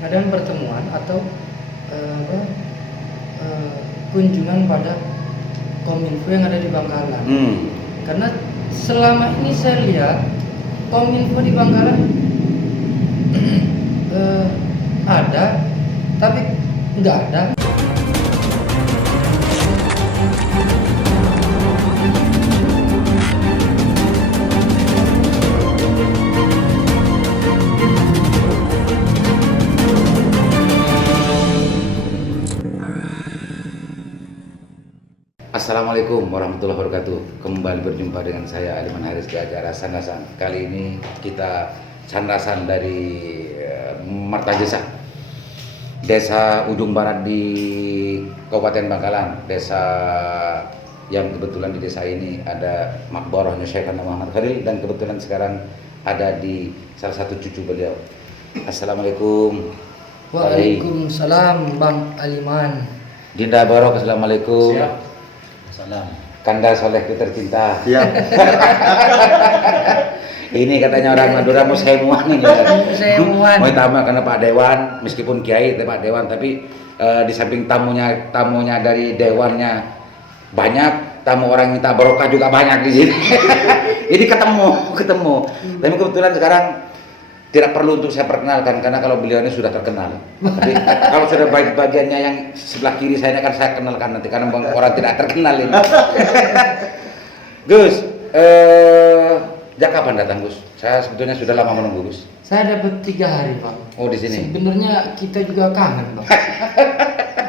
ngadain pertemuan atau apa, kunjungan pada Kominfo yang ada di Bangkalan. Karena selama ini saya lihat Kominfo di Bangkalan ada, tapi nggak ada. Assalamualaikum warahmatullahi wabarakatuh. Kembali berjumpa dengan saya Aliman Haris di acara Sandasan. Kali ini kita sandasan dari Martajasa, Desa Ujung Barat di Kabupaten Bangkalan. Desa yang kebetulan di desa ini ada Makborohnya Syekh Muhammad Khalil, dan kebetulan sekarang ada di salah satu cucu beliau. Assalamualaikum. Waalaikumsalam Bang Aliman. Dinda Barok, assalamualaikum. Siap. Salam. Kanda solehku tercinta. Siap. Ini katanya orang Madura mau semuan ini. Semuan. Mau tambah karena Pak Dewan, meskipun Kiai Pak Dewan, tapi di samping tamunya dari dewannya banyak, tamu orang minta barokah juga banyak di sini. Ini ketemu. Tapi kebetulan sekarang tidak perlu untuk saya perkenalkan karena kalau beliau ini sudah terkenal. Tapi kalau sudah bagiannya yang sebelah kiri saya ini akan saya kenalkan nanti karena orang tidak terkenal ini. Gus, sejak kapan datang Gus? Saya sebetulnya sudah lama menunggu Gus. Saya dapat 3 hari Bang. Oh di sini. Sebenarnya kita juga kangen Bang.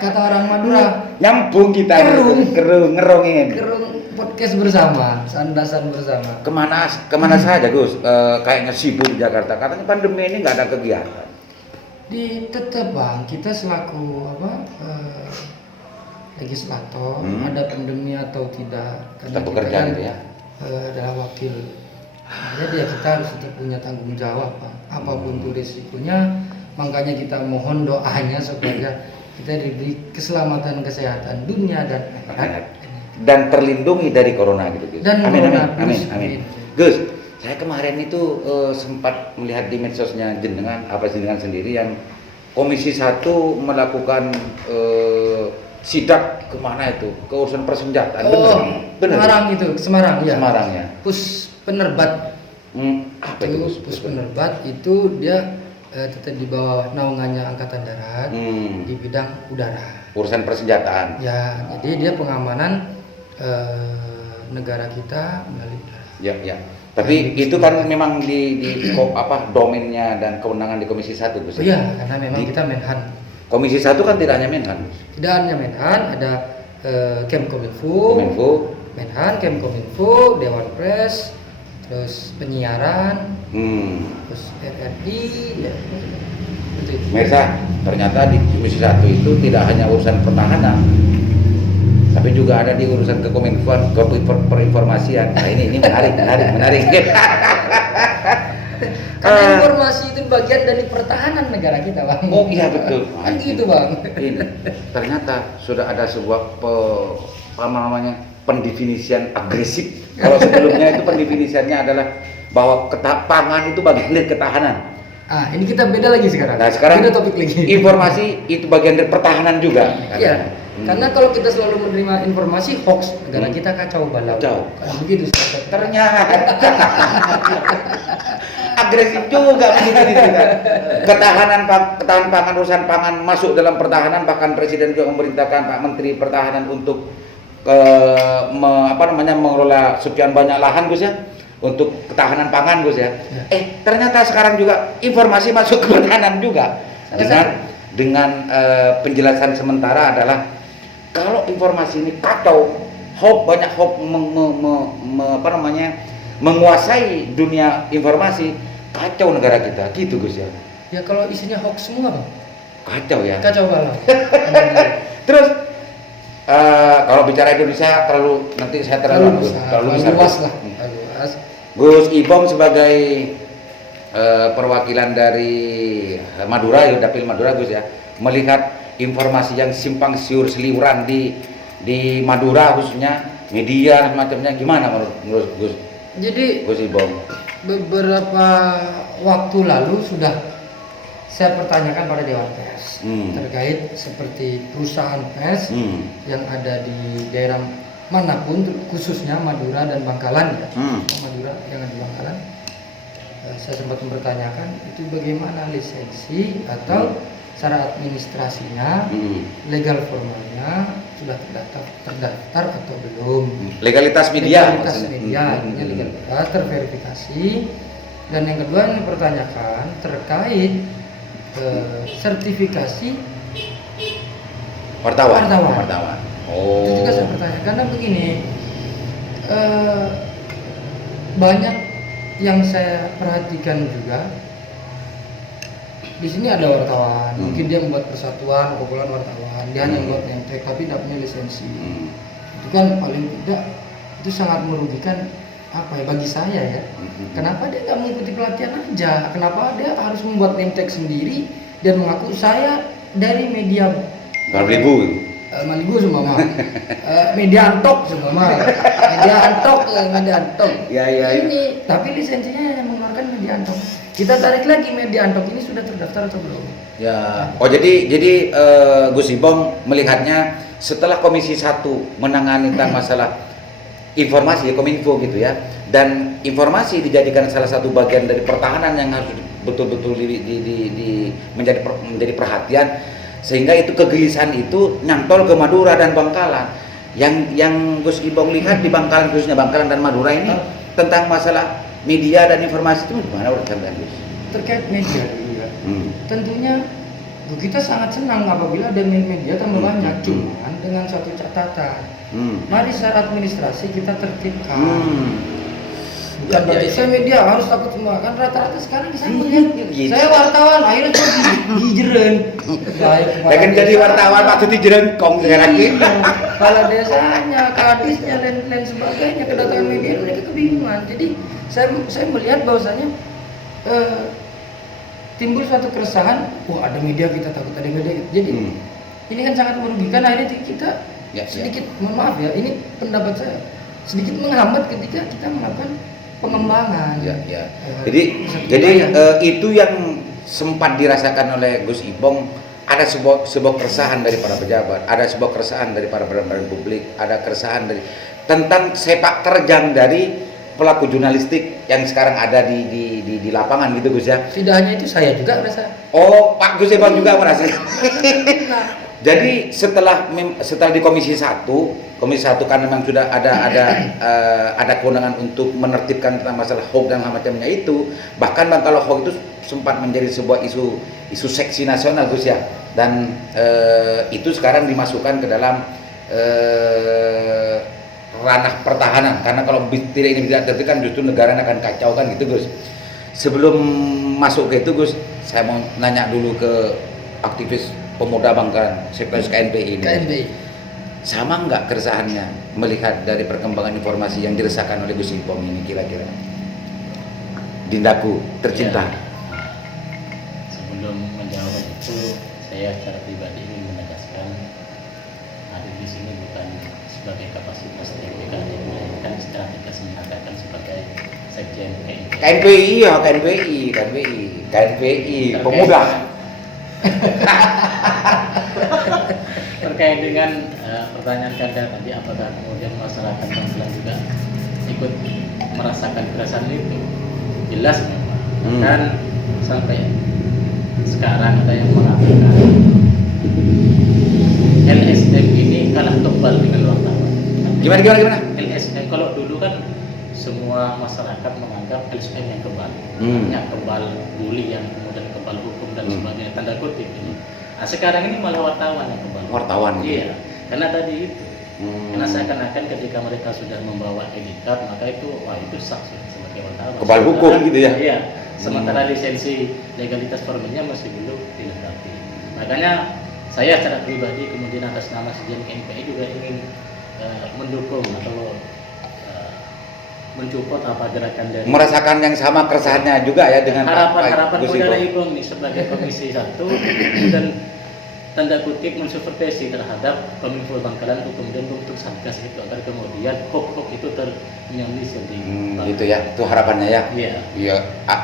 Kata orang Madura, Nyambung kita. Ngerongin. kerung podcast bersama, sandasan bersama. Kemana saja Gus? Kayaknya sibuk di Jakarta. Katanya pandemi ini nggak ada kegiatan. Tetap Bang, kita selaku legislator, ada pandemi atau tidak, karena Tetap bekerja kan, gitu ya. adalah wakil. Jadi ya kita harus tetap punya tanggung jawab Bang. Apapun itu risikonya, makanya kita mohon doanya supaya kita diberi keselamatan kesehatan dunia dan akhirat. Dan terlindungi dari corona gitu Gus. Dan Amin. amin. Gus, saya kemarin itu sempat melihat di medsosnya jenengan sendiri yang Komisi 1 melakukan sidak kemana itu, ke urusan persenjataan. Bener. Semarang ya. Semarang ya. Pus penerbat. Apa itu Gus? Pus penerbat itu dia tetap di bawah naungannya Angkatan Darat di bidang udara. Urusan persenjataan. Ya, jadi dia pengamanan negara kita melalui udara. Ya. Tapi itu kan memang di domainnya dan kewenangan di Komisi 1 Gus. Iya, karena memang kita Menhan. Komisi 1 kan tidak hanya Menhan. Tidak hanya Menhan, ada Kemkominfo, Menhan, Kemkominfo, Dewan Pers, terus penyiaran, terus RRI, ya, betul. Mirsa, ternyata di Komisi 1 itu tidak hanya urusan pertahanan, tapi juga ada di urusan kekominfo, perinformasian. Nah ini menarik. Karena informasi itu bagian dari pertahanan negara kita, Bang. Oh iya betul. Kan gitu, Bang. Ini ternyata sudah ada sebuah pendefinisian agresif. Kalau sebelumnya itu pendefinisiannya adalah bahwa pangan itu bagian dari ketahanan. Ini kita beda lagi sekarang. Nah sekarang beda topik lagi. Informasi itu bagian dari pertahanan juga. Iya. Karena kalau kita selalu menerima informasi hoax, negara kita kacau balau. Karena begitu. Ternyata agresif juga begitu kita. Ketahanan pangan, urusan pangan masuk dalam pertahanan, bahkan Presiden juga memerintahkan Pak Menteri Pertahanan untuk mengelola sekian banyak lahan Gus ya, untuk ketahanan pangan Gus ya. Ternyata sekarang juga informasi masuk ke pertahanan juga. Dengan penjelasan sementara adalah kalau informasi ini kacau, banyak menguasai dunia informasi, kacau negara kita, gitu Gus ya. Ya kalau isinya hoax semua Bang. Kacau ya. Kacau balau. Terus kalau bicara Indonesia nanti saya terlalu luas lah. Gus Ibong sebagai perwakilan dari Madura, ya Dapil Madura Gus ya, melihat informasi yang simpang siur seliuran di Madura khususnya media semacamnya, gimana menurut Gus? Jadi Gus Ibong, beberapa waktu lalu sudah saya pertanyakan pada Dewan Pers terkait seperti perusahaan pers yang ada di daerah manapun, khususnya Madura dan Bangkalan ya. Madura yang ada di Bangkalan. Saya sempat mempertanyakan itu bagaimana lisensi atau secara administrasinya, legal formalnya sudah terdaftar atau belum? Legalitas media. Legalitas media, legalitas terverifikasi. Dan yang kedua yang dipertanyakan terkait sertifikasi wartawan. Itu juga saya pertanyakan karena begini, banyak yang saya perhatikan juga. Di sini ada wartawan, mungkin dia membuat persatuan, kumpulan wartawan, dia hanya membuat nemtek tapi tidak punya lisensi. Itu kan paling tidak itu sangat merugikan bagi saya ya. Kenapa dia nggak mengikuti pelatihan aja? Kenapa dia harus membuat nemtek sendiri dan mengaku saya dari media Malibu semua media antok semua media antok. Ya. Ini tapi lisensinya hanya mengeluarkan media antok. Kita tarik lagi media antok ini sudah terdaftar atau belum? Ya. Oh jadi Gus Ibong melihatnya setelah Komisi 1 menangani tentang masalah informasi Kominfo gitu ya, dan informasi dijadikan salah satu bagian dari pertahanan yang harus betul-betul menjadi perhatian, sehingga itu kegelisahan itu nyantol ke Madura dan Bangkalan. Yang Gus Ibong lihat di Bangkalan, khususnya Bangkalan dan Madura ini tentang masalah media dan informasi itu gimana menurut kalian, Gus? Terkait media dulu ya. Tentunya kita sangat senang apabila ada media tambah banyak, cuman dengan satu catatan. Mari secara administrasi kita tertibkan. Bukan berarti saya media harus takut semua, kan rata-rata sekarang saya melihat saya wartawan akhirnya saya dijeren. Kan jadi wartawan waktu dijeren kong sekarang ini. Kepala desanya, kadisnya, lain sebagainya, kedatangan media mereka kebingungan. Jadi saya melihat bahwasanya timbul suatu keresahan, wah ada media kita takut ada media. Jadi ini kan sangat merugikan, akhirnya kita sedikit mohon maaf ya, ini pendapat saya sedikit menghambat ketika kita melakukan pengembangan. Jadi itu yang sempat dirasakan oleh Gus Ibong, ada sebuah keresahan dari para pejabat, ada sebuah keresahan dari para pejabat publik, ada keresahan dari tentang sepak terjang dari pelaku jurnalistik yang sekarang ada di lapangan gitu Gus ya. Tidak hanya itu, saya juga merasa. Oh, Pak Gus Ibong juga merasa. Jadi setelah di Komisi 1 kan memang sudah ada kewenangan untuk menertibkan tentang masalah hoax dan macamnya itu. Bahkan kalau hoax itu sempat menjadi sebuah isu seksi nasional Gus ya. Dan itu sekarang dimasukkan ke dalam ranah pertahanan, karena kalau ini tidak tertib kan justru negara akan kacau kan gitu Gus. Sebelum masuk ke itu Gus, saya mau nanya dulu ke aktivis pemuda Bangkalan, sekretaris KNPI ini. Sama nggak keresahannya melihat dari perkembangan informasi yang dirasakan oleh Gus Ibong ini kira-kira? Dindaku tercinta. Sebelum menjawab itu, saya secara pribadi ingin menegaskan hadir di sini bukan sebagai kapasitas TPK, melainkan secara tegas mengatakan sebagai sekjen KNPI. KNPI pemuda. Terkait dengan pertanyaan Anda tadi, apakah kemudian masyarakat Bangkalan juga ikut merasakan keresahan itu? Jelas memang. Dan sampai sekarang ada yang mengatakan LSM ini kalah tebal dengan wartawan. Gimana? LSM kalau dulu kan semua masyarakat menganggap LSM yang kebal, yang kebal bully, yang kemudian kebal hukum dan sebagainya, tanda kutip ini. Nah, sekarang ini malah wartawan yang kebal. Wartawan. Iya, karena tadi itu. Karena seakan-akan ketika mereka sudah membawa editor, maka itu sah sebagai wartawan. Kebal hukum gitu ya. Iya. Sementara lisensi legalitas formalnya masih belum dilengkapi. Makanya saya secara pribadi kemudian atas nama Sekjen KNPI juga ingin mendukung atau mensupport apa gerakan dari merasakan yang sama keresahannya juga ya dengan harapan kepada Ibong nih sebagai Komisi 1 dan tanda kutip mensupervisi terhadap Kominfo Bangkalan untuk kemudian membentuk satgas itu agar kemudian hoax itu terminimalisir di gitu ya, itu harapannya ya. Iya. Iya,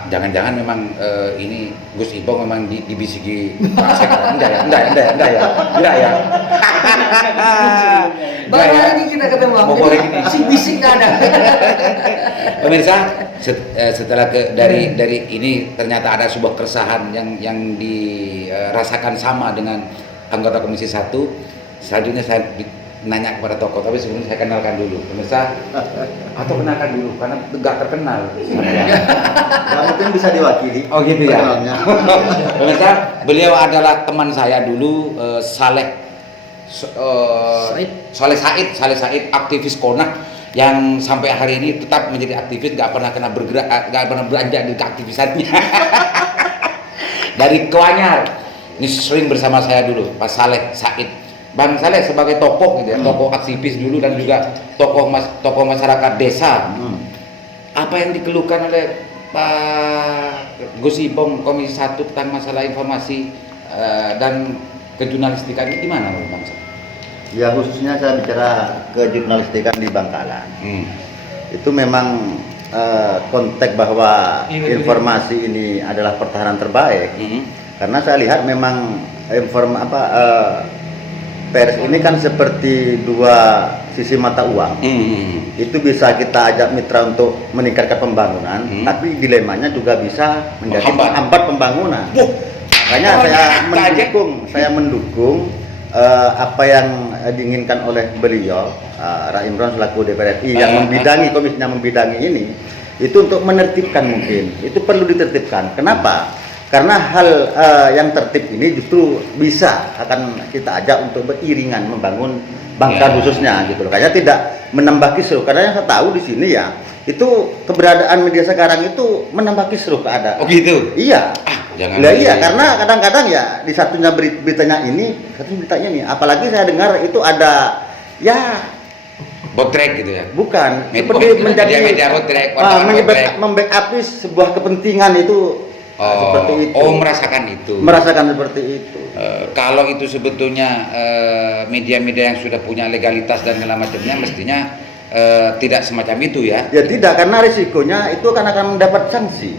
jangan-jangan memang ini Gus Ibong memang dibisiki Pak Sekda. Enggak ya. Enggak ya. Baru hari ini kita ketemu, Mau hari ini. si bisik nggak ada. Pemirsa, setelah dari ini ternyata ada sebuah keresahan yang dirasakan sama dengan anggota Komisi 1. Selanjutnya saya nanya kepada tokoh, tapi sebelumnya saya kenalkan dulu. Pemirsa, atau kenalkan dulu karena nggak terkenal. Yang mungkin bisa diwakili. Oh gitu ya. Perkenalannya. Pemirsa, beliau adalah teman saya dulu, Saleh Said, aktivis Konak yang sampai hari ini tetap menjadi aktivis, nggak pernah kena bergerak, nggak pernah beranjak di keaktivisannya. Dari Keanyar, ini sering bersama saya dulu, Pak Saleh Said. Bang Saleh sebagai tokoh gitu ya, tokoh aktivis dulu dan juga tokoh masyarakat desa. Apa yang dikeluhkan oleh Pak Gus Ibong Komisi 1 tentang masalah informasi dan kejurnalistikan ini gimana menurut Bang Saleh? Ya khususnya saya bicara kejurnalistikan di Bangkalan. Itu memang konteks bahwa informasi ini adalah pertahanan terbaik. Karena saya lihat memang pers ini kan seperti dua sisi mata uang. Itu bisa kita ajak mitra untuk meningkatkan pembangunan, tapi dilemanya juga bisa menjadi menghambat pembangunan. Makanya saya mendukung apa yang diinginkan oleh beliau, Rak Imron selaku DPR RI yang membidangi komisinya membidangi ini, itu untuk menertibkan mungkin. Itu perlu ditertibkan. Kenapa? Karena hal yang tertib ini justru bisa akan kita ajak untuk beriringan membangun bangsa khususnya gitu loh. Kayaknya tidak menambah kisruh. Karena yang saya tahu di sini ya, itu keberadaan media sekarang itu menambah kisruh keadaan. Oh gitu. Iya. Jangan. Nah, iya, karena kadang-kadang ya di satunya beritanya ini, satu beritanya ini. Apalagi saya dengar itu ada ya botrek gitu ya. bukan Seperti menjadi media botrek, membackup sebuah kepentingan itu. Seperti itu. Merasakan itu. Merasakan seperti itu. Kalau itu sebetulnya media-media yang sudah punya legalitas dan segala macamnya, mestinya tidak semacam itu ya. Ya tidak, karena risikonya itu akan mendapat sanksi.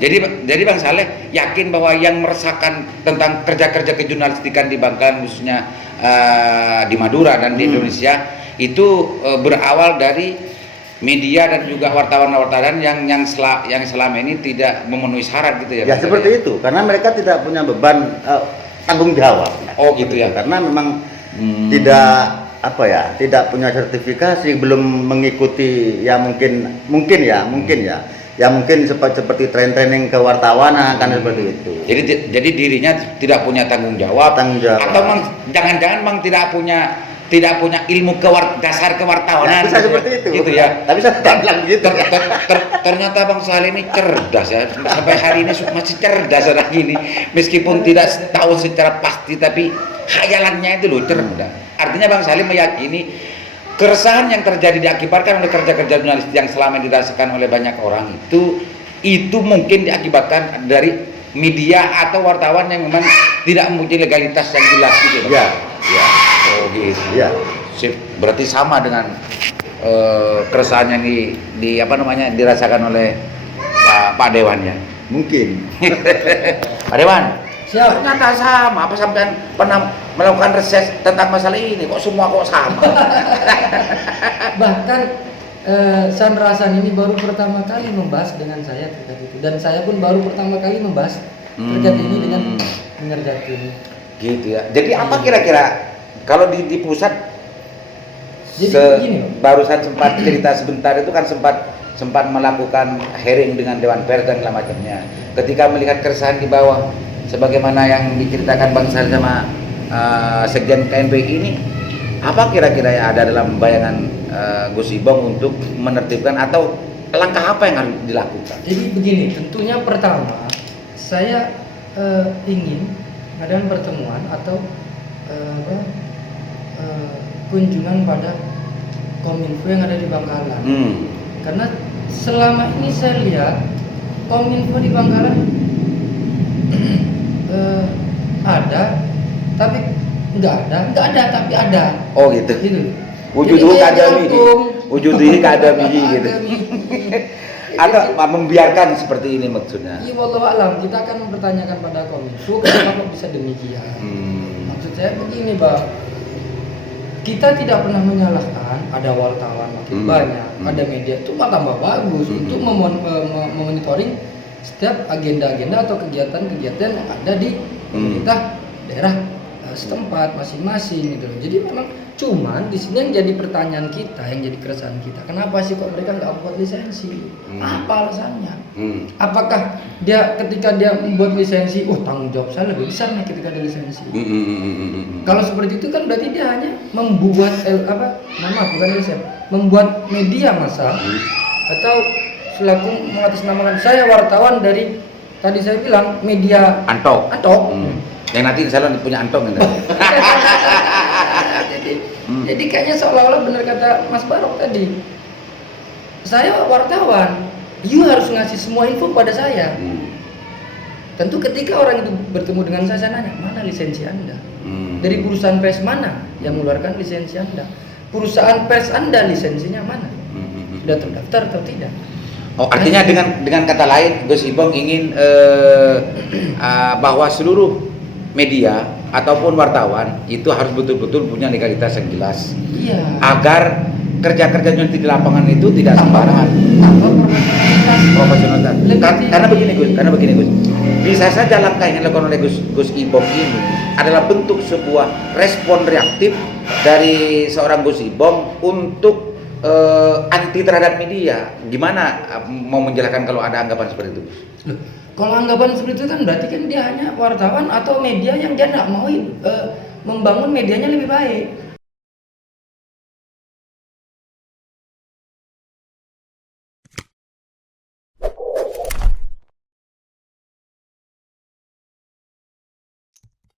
Jadi Bang Saleh yakin bahwa yang meresahkan tentang kerja-kerja kejurnalistikan di Bangkalan khususnya di Madura dan di Indonesia itu berawal dari media dan juga wartawan-wartawan yang selama ini tidak memenuhi syarat gitu ya. Ya seperti itu, karena mereka tidak punya beban tanggung jawab. Oh gitu ya. Karena memang tidak punya sertifikasi, belum mengikuti ya mungkin seperti training kewartawanan kan seperti itu. Jadi dirinya tidak punya tanggung jawab. Atau jangan-jangan tidak punya ilmu dasar kewartawanan. Ya, bisa seperti itu. Gitu ya. Tapi saya tidak bilang gitu. Ternyata Bang Saleh ini cerdas ya. Sampai hari ini masih cerdas lagi ini. Meskipun tidak tahu secara pasti tapi khayalannya itu loh cerdas. Artinya Bang Saleh meyakini keresahan yang terjadi diakibatkan oleh kerja-kerja jurnalistik yang selama ini dirasakan oleh banyak orang itu mungkin diakibatkan dari media atau wartawan yang memang tidak mempunyai legalitas yang jelas gitu. Ya. Oh gitu. Ya. Sip. Berarti sama dengan keresahan yang dirasakan oleh Pak Dewan ya. Mungkin. Pak Dewan. Siap. Ternyata sama. Apa sampean pernah melakukan reses tentang masalah ini? Kok semua sama? Bahkan Sandra Hasan ini baru pertama kali membahas dengan saya terkait itu, dan saya pun baru pertama kali membahas terkait ini dengan mengerjakan. Gitu ya. Jadi apa kira-kira kalau di pusat begini, barusan sempat cerita sebentar itu kan sempat melakukan hearing dengan Dewan Pers dan segala macamnya. Ketika melihat keresahan di bawah sebagaimana yang diceritakan Bang Saleh sama Sekjen KNPI ini, apa kira-kira yang ada dalam bayangan Gus Ibong untuk menertibkan atau langkah apa yang harus dilakukan? Jadi begini, tentunya pertama saya ingin ada pertemuan atau kunjungan pada Kominfo yang ada di Bangkalan. Karena selama ini saya lihat Kominfo di Bangkalan ada, tapi nggak ada tapi ada. Oh gitu. Gitu. Wujuduhu Jadi kayak kadamihi. nyambung. Wujuduhi kadamihi gitu. Kadamihi. Atau membiarkan seperti ini maksudnya. Iya, wallahu alam, kita akan mempertanyakan pada Kominfo kenapa kok bisa demikian. Maksud saya begini, Pak. Kita tidak pernah menyalahkan, ada wartawan makin banyak, ada media itu mah tambah bagus untuk memonitoring setiap agenda-agenda atau kegiatan-kegiatan yang ada di pemerintah daerah setempat masing-masing gitu loh. Jadi memang cuman di sini yang jadi pertanyaan kita, yang jadi keresahan kita, kenapa sih kok mereka nggak buat lisensi? Apa alasannya? Apakah dia ketika dia membuat lisensi, tanggung jawab saya lebih besar nih ketika ada lisensi. Kalau seperti itu kan berarti dia hanya membuat membuat media massa atau selaku mengatasnamakan saya wartawan dari tadi saya bilang media Antok. Yang nanti kesalahan punya Antong gitu. Jadi kayaknya seolah-olah benar kata Mas Barok tadi. Saya wartawan, you harus ngasih semua info pada saya. Tentu ketika orang itu bertemu dengan saya nanya, mana lisensi Anda? Dari perusahaan pers mana yang mengeluarkan lisensi Anda? Perusahaan pers Anda lisensinya mana? Sudah terdaftar atau tidak? Oh, artinya dengan kata lain Gus Ibong ingin bahwa seluruh media ataupun wartawan itu harus betul-betul punya legalitas yang jelas. Iya. Agar kerja-kerjanya di lapangan itu tidak sembarangan. Tanpa Profesionalitas. Karena begini Gus. Bisa saja langkah yang dilakukan oleh Gus Ibong ini adalah bentuk sebuah respon reaktif dari seorang Gus Ibong untuk anti terhadap media. Gimana mau menjelaskan kalau ada anggapan seperti itu, Gus? Loh, kalau anggapan seperti itu kan berarti kan dia hanya wartawan atau media yang dia nggak mau membangun medianya lebih baik.